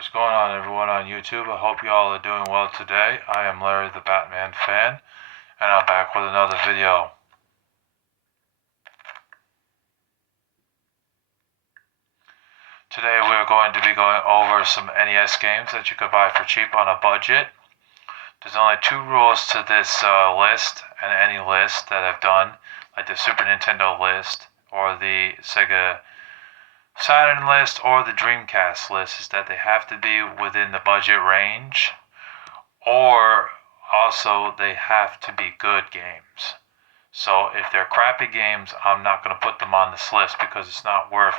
What's going on, everyone on YouTube? I hope you all are doing well today. I am Larry the Batman fan, and I'm back with another video. Today we are going to be going over some NES games that you could buy for cheap on a budget. There's only two rules to this list, and any list that I've done, like the Super Nintendo list or the Sega Saturn list or the Dreamcast list, is that they have to be within the budget range, or also they have to be good games. So if they're crappy games, I'm not going to put them on this list because it's not worth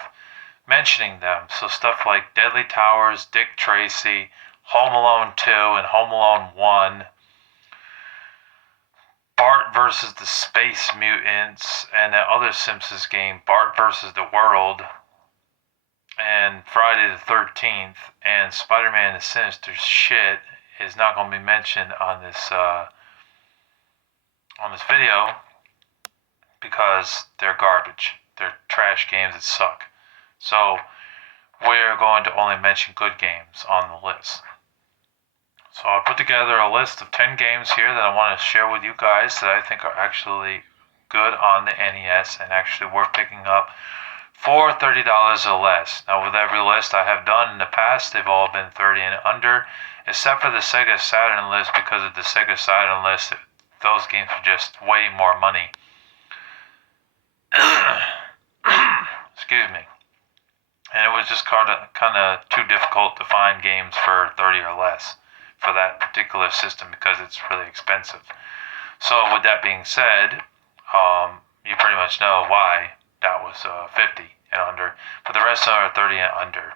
mentioning them. So stuff like Deadly Towers, Dick Tracy, Home Alone 2 and Home Alone 1, Bart versus the Space Mutants, and that other Simpsons game, Bart versus the World, and Friday the 13th, and Spider-Man the Sinister Shit is not going to be mentioned on this video because they're garbage. They're trash games that suck. So we're going to only mention good games on the list. So I put together a list of 10 games here that I want to share with you guys that I think are actually good on the NES and actually worth picking up for $30 or less. Now with every list I have done in the past, they've all been 30 and under, except for the Sega Saturn list, because of the Sega Saturn list, those games are just way more money. Excuse me. And it was just kind of too difficult to find games for 30 or less for that particular system because it's really expensive. So with that being said, you pretty much know why that was 50 and under, but the rest are 30 and under.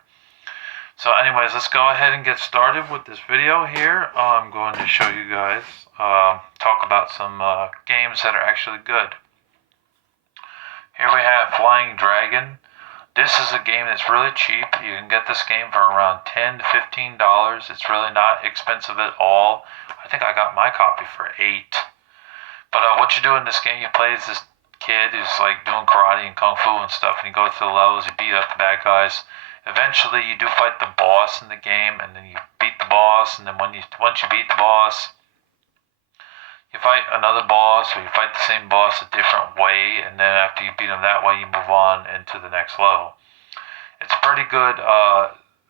So anyways, let's go ahead and get started with this video here. I'm going to show you guys, talk about some games that are actually good. Here we have Flying Dragon. This is a game that's really cheap. You can get this game for around $10 to $15. It's really not expensive at all. I think I got my copy for $8. But what you do in this game, you play as this kid who's like doing karate and kung fu and stuff, and you go through the levels, you beat up the bad guys. Eventually you do fight the boss in the game, and then you beat the boss, and then once you beat the boss, you fight another boss, or you fight the same boss a different way, and then after you beat him that way, you move on into the next level. It's a pretty good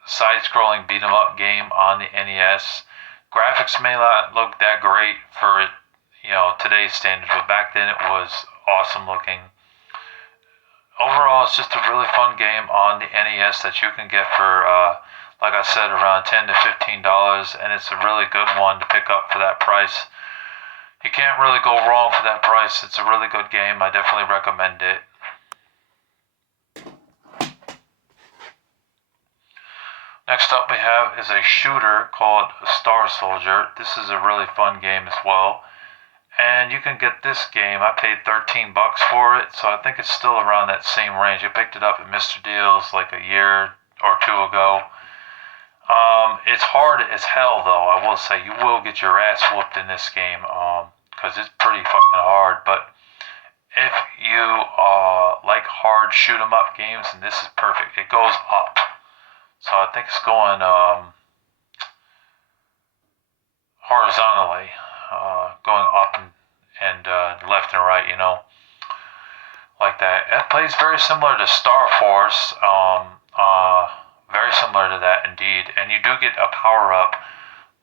side-scrolling beat-em-up game on the NES. Graphics may not look that great for today's standards, but back then it was awesome looking. Overall, it's just a really fun game on the NES that you can get for, like I said, around $10 to $15, and it's a really good one to pick up for that price. You can't really go wrong for that price. It's a really good game. I definitely recommend it. Next up we have is a shooter called Star Soldier. This is a really fun game as well. And you can get this game, I paid $13 for it, so I think it's still around that same range. I picked it up at Mr. Deals like a year or two ago. It's hard as hell though, I will say. You will get your ass whooped in this game, because it's pretty fucking hard. But if you like hard shoot 'em up games, then this is perfect. It goes up. So I think it's going horizontally, going up and left and right, like that. It plays very similar to Star Force, very similar to that indeed. And you do get a power-up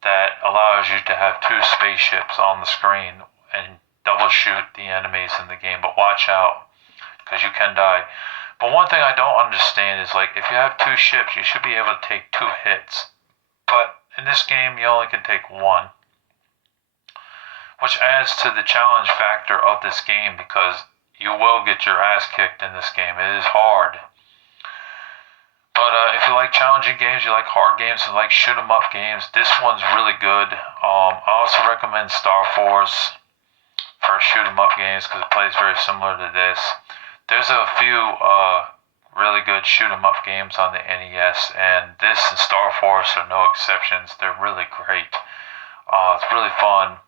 that allows you to have two spaceships on the screen and double shoot the enemies in the game. But watch out, because you can die. But one thing I don't understand is, like, if you have two ships, you should be able to take 2 hits. But in this game, you only can take 1. Which adds to the challenge factor of this game, because you will get your ass kicked in this game. It is hard. But if you like challenging games, you like hard games, you like shoot 'em up games, this one's really good. I also recommend Star Force for shoot 'em up games because it plays very similar to this. There's a few really good shoot 'em up games on the NES, and this and Star Force are no exceptions. They're really great. It's really fun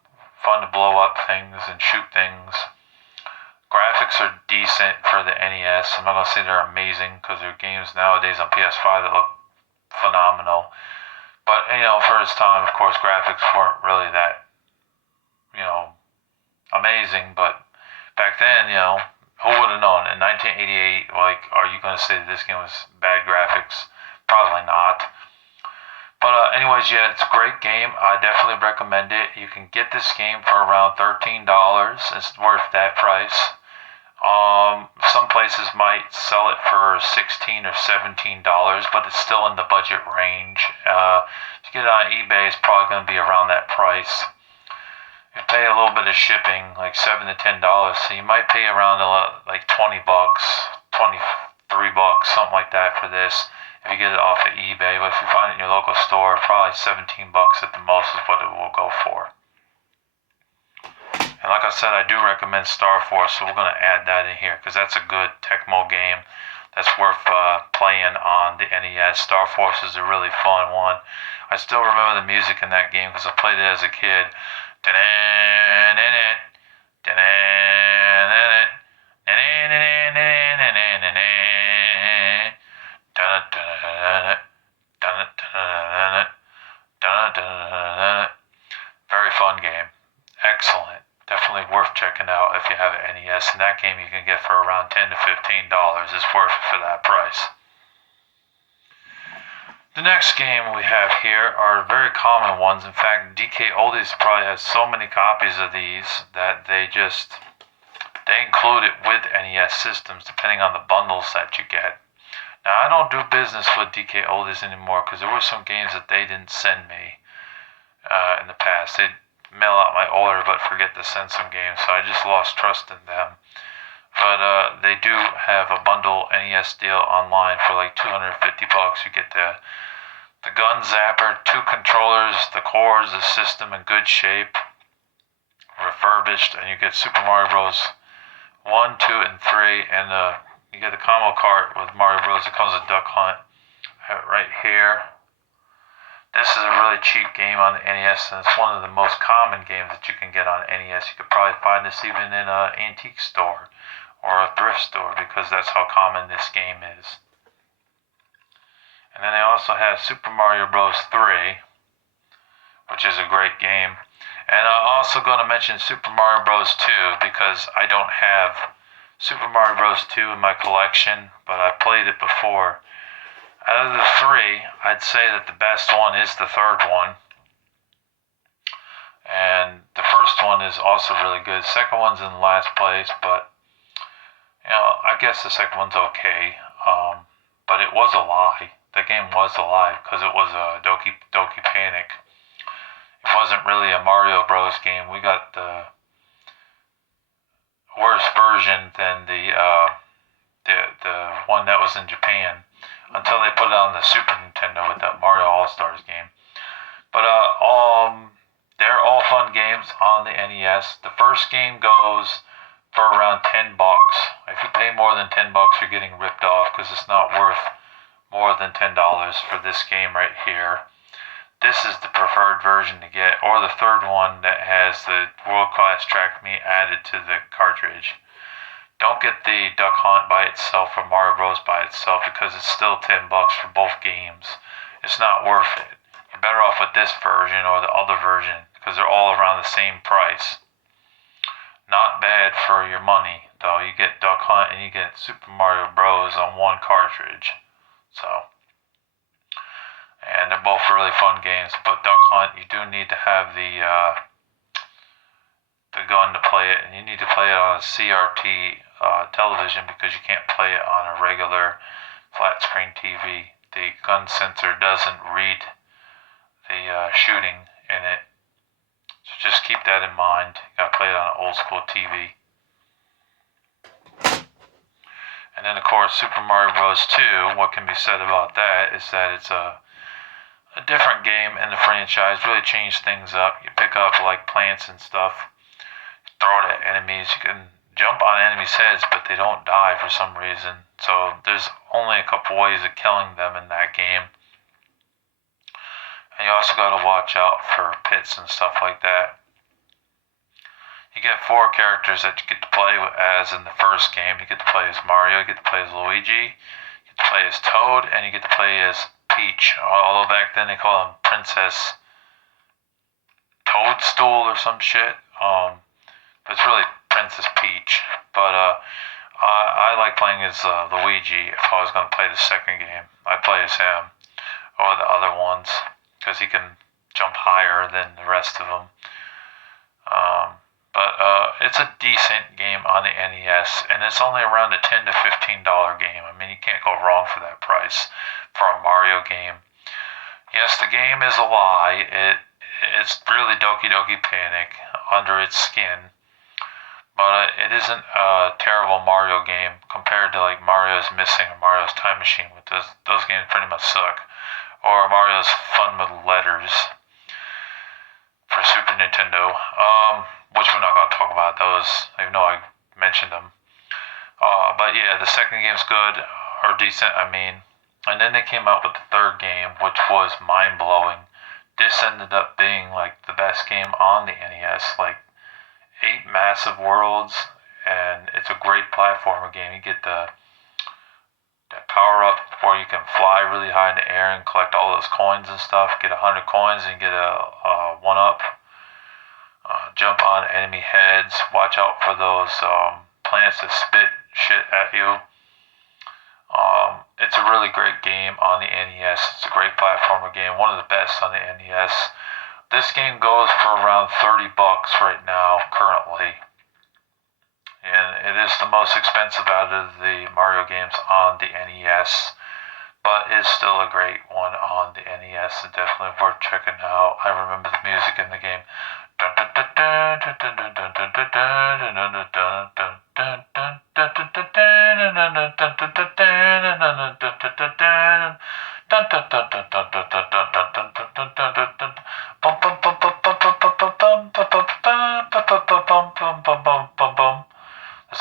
to blow up things and shoot things. Graphics are decent for the NES. I'm not going to say they're amazing, because there are games nowadays on PS5 that look phenomenal. But for its time, of course, graphics weren't really that you know amazing. But back then, who would have known? In 1988, like, are you going to say that this game was bad graphics? Probably not. But anyways, yeah, it's a great game. I definitely recommend it. You can get this game for around $13. It's worth that price. Some places might sell it for $16 or $17, but it's still in the budget range. If you get it on eBay, it's probably going to be around that price. You pay a little bit of shipping, like $7 to $10, so you might pay around like $20, $23, something like that for this. If you get it off of eBay, but if you find it in your local store, probably $17 at the most is what it will go for. And like I said, I do recommend Star Force, so we're going to add that in here because that's a good Tecmo game that's worth playing on the NES. Star Force is a really fun one. I still remember the music in that game because I played it as a kid. Very fun game. Excellent. Definitely worth checking out if you have an NES. And that game you can get for around $10 to $15. It's worth it for that price. The next game we have here are very common ones. In fact, DK Oldies probably has so many copies of these that they include it with NES systems depending on the bundles that you get. Now, I don't do business with DK Oldies anymore because there were some games that they didn't send me in the past. They'd mail out my order but forget to send some games, so I just lost trust in them. But they do have a bundle NES deal online for like $250. You get the gun zapper, 2 controllers, the cords, the system in good shape, refurbished, and you get Super Mario Bros. 1, 2, and 3, and you get the combo cart with Mario Bros. It comes with Duck Hunt. I have it right here. This is a really cheap game on the NES, and it's one of the most common games that you can get on NES. You could probably find this even in an antique store or a thrift store because that's how common this game is. And then they also have Super Mario Bros. 3, which is a great game. And I'm also going to mention Super Mario Bros. 2 because I don't have Super Mario Bros. 2 in my collection, but I played it before. Out of the 3, I'd say that the best one is the third one. And the first one is also really good. The second one's in last place, but I guess the second one's okay. But it was a lie. The game was a lie because it was a Doki Panic. It wasn't really a Mario Bros. Game. We got the worse version than the one that was in Japan until they put it on the Super Nintendo with that Mario All-Stars game. But they're all fun games on the NES. The first game goes for around $10. If you pay more than $10, you're getting ripped off because it's not worth more than $10 for this game right here. This is the preferred version to get, or the third one that has the world-class track meet added to the cartridge. Don't get the Duck Hunt by itself or Mario Bros. By itself because it's still $10 for both games. It's not worth it. You're better off with this version or the other version because they're all around the same price. Not bad for your money, though. You get Duck Hunt and you get Super Mario Bros. On one cartridge. And they're both really fun games. But Duck Hunt, you do need to have the gun to play it, and you need to play it on a CRT television because you can't play it on a regular flat screen TV. The gun sensor doesn't read the shooting in it. So just keep that in mind. You gotta play it on an old school TV. And then of course Super Mario Bros. 2, what can be said about that is that it's a different game in the franchise, really changed things up. You pick up like plants and stuff, throw it at enemies. You can jump on enemies' heads, but they don't die for some reason. So there's only a couple ways of killing them in that game. And you also got to watch out for pits and stuff like that. You get 4 characters that you get to play as in the first game. You get to play as Mario, you get to play as Luigi, you get to play as Toad, and you get to play as Peach, although back then they called him Princess Toadstool or some shit. But it's really Princess Peach. But I like playing as Luigi. If I was going to play the second game, I'd play as him or the other ones because he can jump higher than the rest of them. But it's a decent game on the NES, and it's only around a $10 to $15 game. I mean, you can't go wrong for that price for a Mario game. Yes, the game is a lie. It's really Doki Doki Panic under its skin, but it isn't a terrible Mario game compared to like Mario's Missing or Mario's Time Machine, which those games pretty much suck, or Mario's Fun with Letters for Super Nintendo, which we're not going to talk about those, even though I mentioned them. But yeah, the second game's good, or decent, I mean. And then they came out with the third game, which was mind-blowing. This ended up being like the best game on the NES, like 8 massive worlds, and it's a great platformer game. You get the power up where you can fly really high in the air and collect all those coins and stuff. Get 100 coins and get a 1-up. Jump on enemy heads. Watch out for those plants that spit shit at you. It's a really great game on the NES. It's a great platformer game, one of the best on the NES. This game goes for around $30 right now, currently. And it is the most expensive out of the Mario games on the NES, but it's still a great one on the NES and definitely worth checking out. I remember the music in the game. That's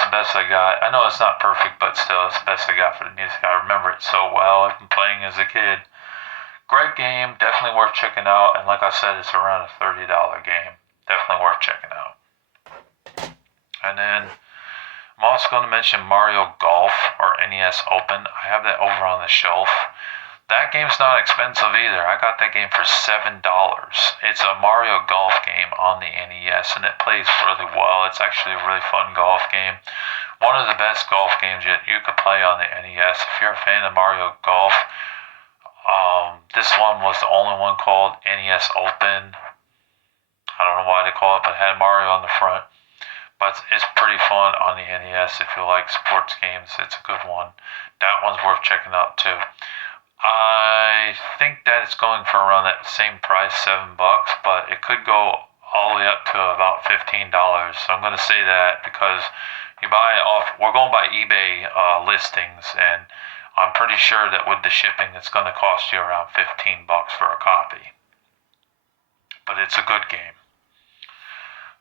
the best I got. I know it's not perfect, but still, it's the best I got for the music. I remember it so well. I've been playing as a kid. Great game, definitely worth checking out. And like I said, it's around a $30 game. Definitely worth checking out. And then I'm also going to mention Mario Golf or NES Open. I have that over on the shelf. That game's not expensive either. I got that game for $7. It's a Mario Golf game on the NES, and it plays really well. It's actually a really fun golf game. One of the best golf games you could play on the NES. If you're a fan of Mario Golf, this one was the only one called NES Open. I don't know why they call it, but it had Mario on the front. But it's pretty fun on the NES if you like sports games. It's a good one. That one's worth checking out too. I think that it's going for around that same price, $7, but it could go all the way up to about $15. So I'm going to say that because you buy it off. We're going by eBay listings, and I'm pretty sure that with the shipping, it's going to cost you around $15 for a copy. But it's a good game.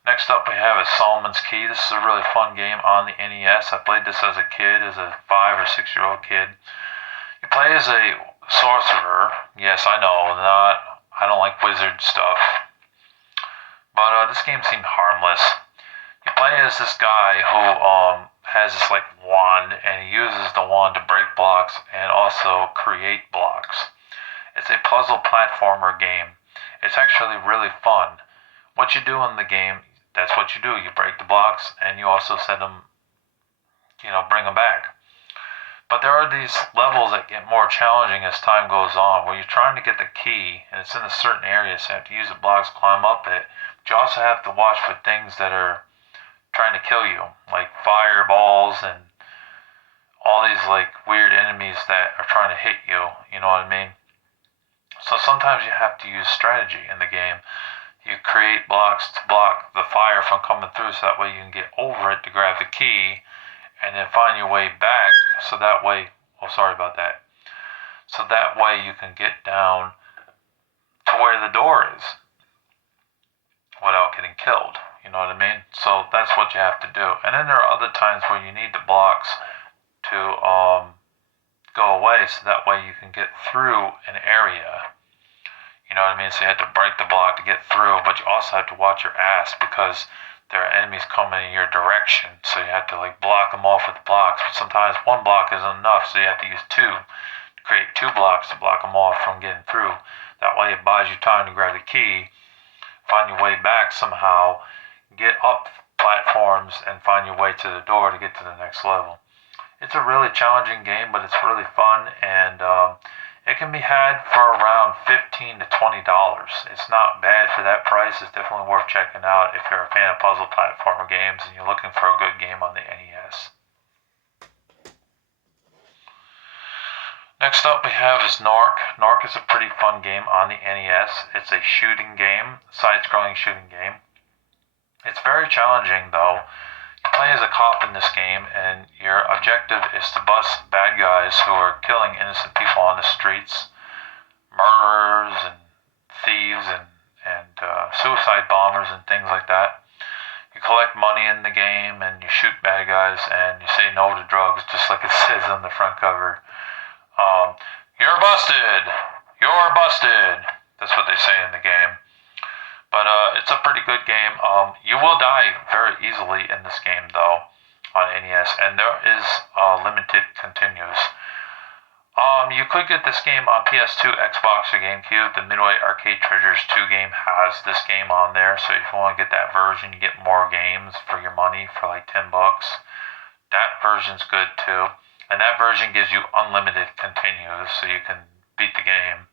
Next up we have is Solomon's Key. This is a really fun game on the NES. I played this as a kid, as a 5 or 6 year old kid. You play as a sorcerer. Yes, I know, I don't like wizard stuff. But this game seemed harmless. You play as this guy who has this like wand, and he uses the wand to break blocks and also create blocks. It's a puzzle platformer game. It's actually really fun. What you do in the game, that's what you do. You break the blocks and you also send them, bring them back. But there are these levels that get more challenging as time goes on, where you're trying to get the key, and it's in a certain area, so you have to use the blocks, climb up it. But you also have to watch for things that are trying to kill you, like fireballs and all these like weird enemies that are trying to hit you, you know what I mean? So sometimes you have to use strategy in the game. You create blocks to block the fire from coming through, so that way you can get over it to grab the key, and then find your way back, so that way, so that way you can get down to where the door is without getting killed, you know what I mean? So that's what you have to do. And then there are other times where you need the blocks to go away, so that way you can get through an area, you know what I mean? So you have to break the block to get through, but you also have to watch your ass because there are enemies coming in your direction, so you have to like block them off with blocks. But sometimes one block isn't enough, so you have to use 2 to create 2 blocks to block them off from getting through. That way it buys you time to grab the key, find your way back somehow, get up platforms, and find your way to the door to get to the next level. It's a really challenging game, but it's really fun, and it can be had for around $15 to $20. It's not bad for that price. It's definitely worth checking out if you're a fan of puzzle platformer games and you're looking for a good game on the NES. Next up we have is Narc. Narc is a pretty fun game on the NES. It's a shooting game, side-scrolling shooting game. It's very challenging though. You play as a cop in this game, and your objective is to bust bad guys who are killing innocent people on the streets, murderers and thieves and suicide bombers and things like that. You collect money in the game, and you shoot bad guys, and you say no to drugs, just like it says on the front cover. You're busted! You're busted! That's what they say in the game. But it's a pretty good game. You will die very easily in this game, though, on NES, and there is limited continues. You could get this game on PS2, Xbox, or GameCube. The Midway Arcade Treasures 2 game has this game on there, so if you want to get that version, you get more games for your money for like $10. That version's good too. And that version gives you unlimited continues, so you can beat the game.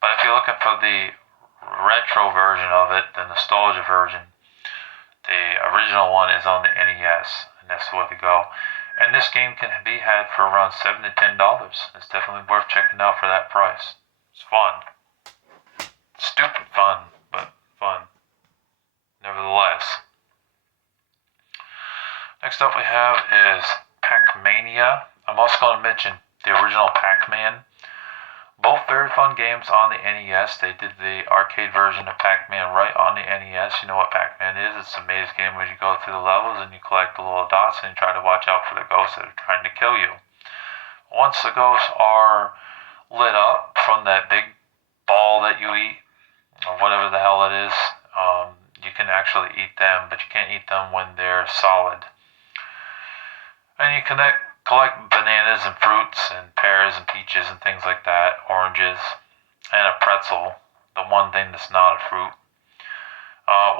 But if you're looking for the retro version of it, the nostalgia version, the original one is on the NES, and that's the way to go. And this game can be had for around $7 to $10. It's definitely worth checking out for that price. It's fun. Stupid fun, but fun. Nevertheless. Next up we have is Pac-Mania. I'm also going to mention the original Pac-Man. Both very fun games on the NES. They did the arcade version of Pac-Man right on the NES. You know what Pac-Man is. It's a maze game where you go through the levels and you collect the little dots and you try to watch out for the ghosts that are trying to kill you. Once the ghosts are lit up from that big ball that you eat, or whatever the hell it is, you can actually eat them, but you can't eat them when they're solid. And you collect bananas and fruits and pears and peaches and things like that, oranges, and a pretzel, the one thing that's not a fruit.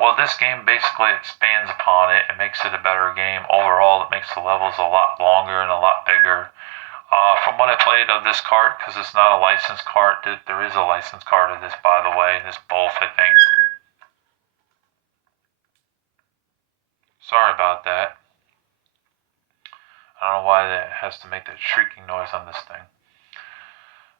Well, this game basically expands upon it and makes it a better game. Overall, it makes the levels a lot longer and a lot bigger. From what I played of this cart, because it's not a licensed cart, there is a licensed cart of this, by the way, this Bolt, I think. Sorry about that. I don't know why that has to make that shrieking noise on this thing.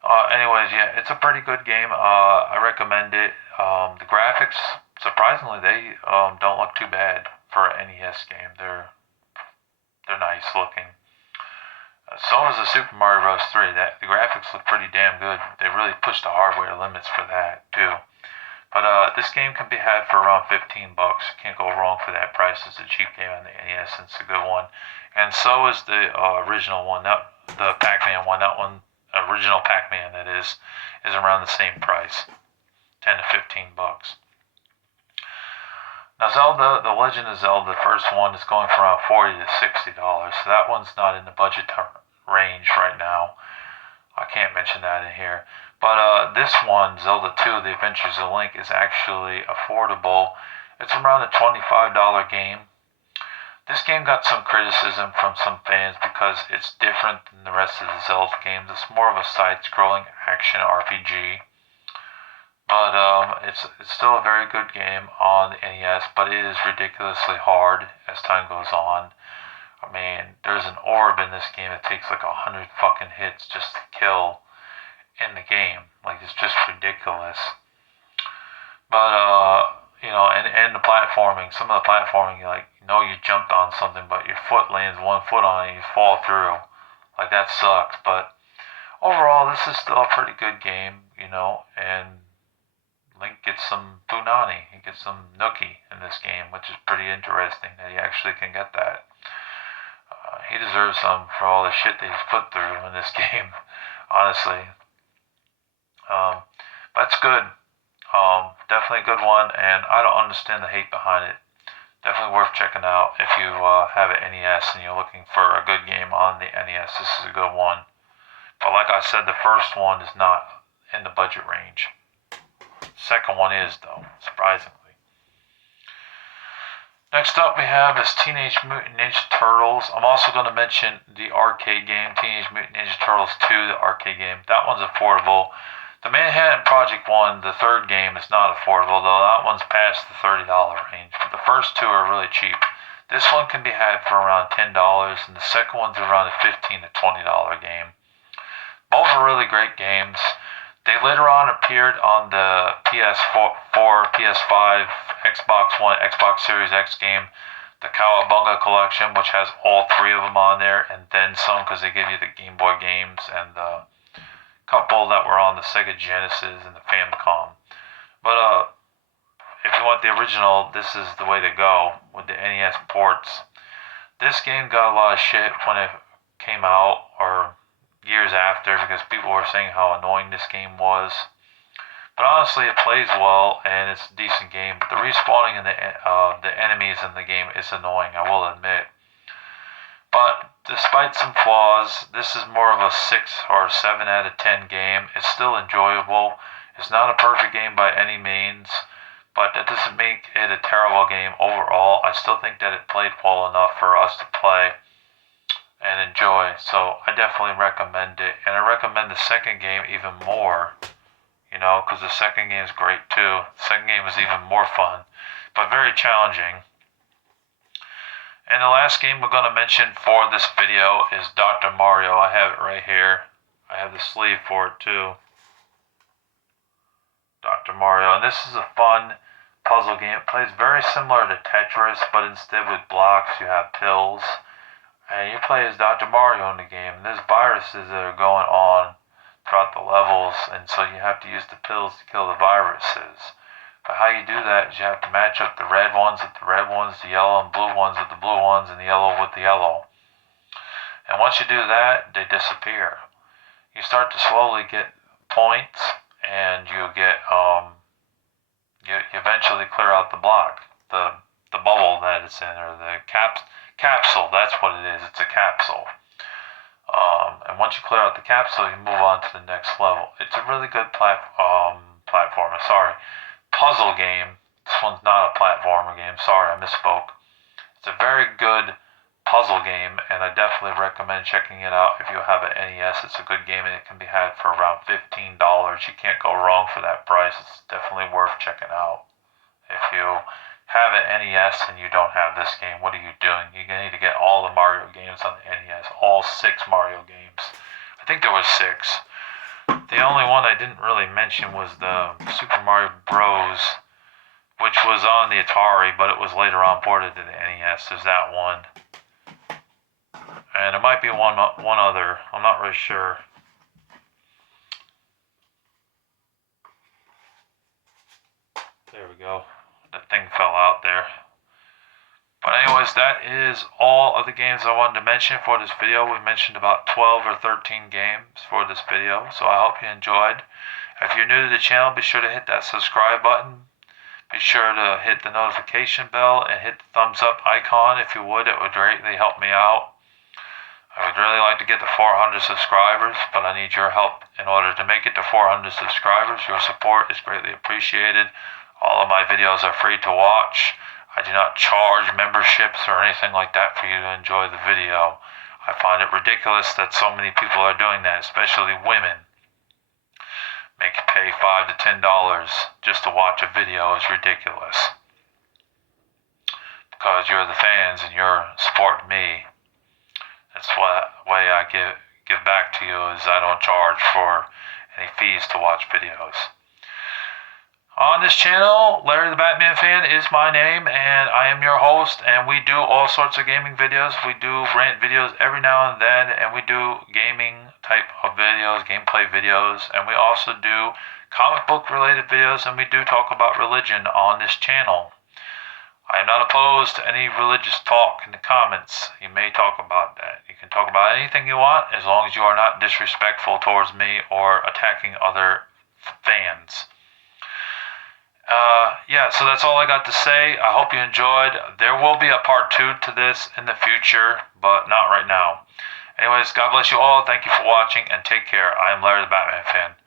Anyways, yeah, it's a pretty good game. I recommend it. The graphics, surprisingly, they don't look too bad for an NES game. They're nice looking. So is the Super Mario Bros. 3. The graphics look pretty damn good. They really pushed the hardware limits for that too. But this game can be had for around $15. Can't go wrong for that price. It's a cheap game on the NES, and it's a good one. And so is the original one, the Pac-Man one. That one, original Pac-Man, that is around the same price, $10 to $15. Now, Zelda, The Legend of Zelda, the first one, is going for around $40 to $60. So that one's not in the budget range right now. I can't mention that in here. But this one, Zelda 2, The Adventures of Link, is actually affordable. It's around a $25 game. This game got some criticism from some fans because it's different than the rest of the Zelda games. It's more of a side-scrolling action RPG. But it's still a very good game on the NES, but it is ridiculously hard as time goes on. I mean, there's an orb in this game that takes like 100 fucking hits just to kill in the game. Like, it's just ridiculous. But and the platforming, some of the platforming, you jumped on something, but your foot lands 1 foot on it, you fall through. Like, that sucks. But overall, this is still a pretty good game, and Link gets some punani. He gets some nookie in this game, which is pretty interesting that he actually can get that. He deserves some for all the shit that he's put through in this game, honestly. But it's good. Definitely a good one, and I don't understand the hate behind it. Definitely worth checking out if you have an NES and you're looking for a good game on the NES. This is a good one. But like I said, the first one is not in the budget range. Second one is, though, surprisingly. Next up we have is Teenage Mutant Ninja Turtles. I'm also going to mention the arcade game, Teenage Mutant Ninja Turtles 2, the arcade game. That one's affordable. The Manhattan Project 1, the third game, is not affordable, though that one's past the $30 range. But the first two are really cheap. This one can be had for around $10, and the second one's around a $15 to $20 game. Both are really great games. They later on appeared on the PS4, PS5, Xbox One, Xbox Series X game, the Cowabunga Collection, which has all three of them on there, and then some because they give you the Game Boy games and the couple that were on the Sega Genesis and the Famicom. But if you want the original, this is the way to go with the NES ports. This game got a lot of shit when it came out, or years after, because people were saying how annoying this game was. But honestly, it plays well and it's a decent game. But the respawning and the enemies in the game is annoying, I will admit. But despite some flaws, this is more of a 6 or 7 out of 10 game. It's still enjoyable. It's not a perfect game by any means, but that doesn't make it a terrible game overall. I still think that it played well enough for us to play and enjoy. So I definitely recommend it. And I recommend the second game even more, because the second game is great too. The second game is even more fun, but very challenging. And the last game we're going to mention for this video is Dr. Mario. I have it right here. I have the sleeve for it too. Dr. Mario. And this is a fun puzzle game. It plays very similar to Tetris, but instead with blocks you have pills. And you play as Dr. Mario in the game. And there's viruses that are going on throughout the levels, and so you have to use the pills to kill the viruses. But how you do that is you have to match up the red ones with the red ones, the yellow and blue ones with the blue ones, and the yellow with the yellow. And once you do that, they disappear. You start to slowly get points, and you get you eventually clear out the block, the bubble that it's in, or the capsule. That's what it is. It's a capsule. And once you clear out the capsule, you move on to the next level. It's a really good puzzle game. This one's not a platformer game. Sorry, I misspoke. It's a very good puzzle game, and I definitely recommend checking it out if you have an NES. It's a good game, and it can be had for around $15. You can't go wrong for that price. It's definitely worth checking out. If you have an NES and you don't have this game, what are you doing? You need to get all the Mario games on the NES, all 6 Mario games. I think there was 6. The only one I didn't really mention was the Super Mario Bros., which was on the Atari, but it was later on ported to the NES. There's that one. And it might be one other. I'm not really sure. There we go. That thing fell out there. But anyways, that is all of the games I wanted to mention for this video. We mentioned about 12 or 13 games for this video, so I hope you enjoyed. If you're new to the channel, be sure to hit that subscribe button. Be sure to hit the notification bell and hit the thumbs up icon if you would. It would greatly help me out. I would really like to get to 400 subscribers, but I need your help in order to make it to 400 subscribers. Your support is greatly appreciated. All of my videos are free to watch. I do not charge memberships or anything like that for you to enjoy the video. I find it ridiculous that so many people are doing that, especially women. Make you pay $5 to $10 just to watch a video is ridiculous. Because you're the fans and you're supporting me. That's what way I give back to you, is I don't charge for any fees to watch videos. On this channel, Larry the Batman Fan is my name, and I am your host, and we do all sorts of gaming videos. We do rant videos every now and then, and we do gaming type of videos, gameplay videos, and we also do comic book related videos, and we do talk about religion on this channel. I am not opposed to any religious talk in the comments. You may talk about that. You can talk about anything you want, as long as you are not disrespectful towards me or attacking other fans. So that's all I got to say. I hope you enjoyed. There will be a part 2 to this in the future, but not right now. Anyways, God bless you all. Thank you for watching, and take care. I am Larry the Batman fan.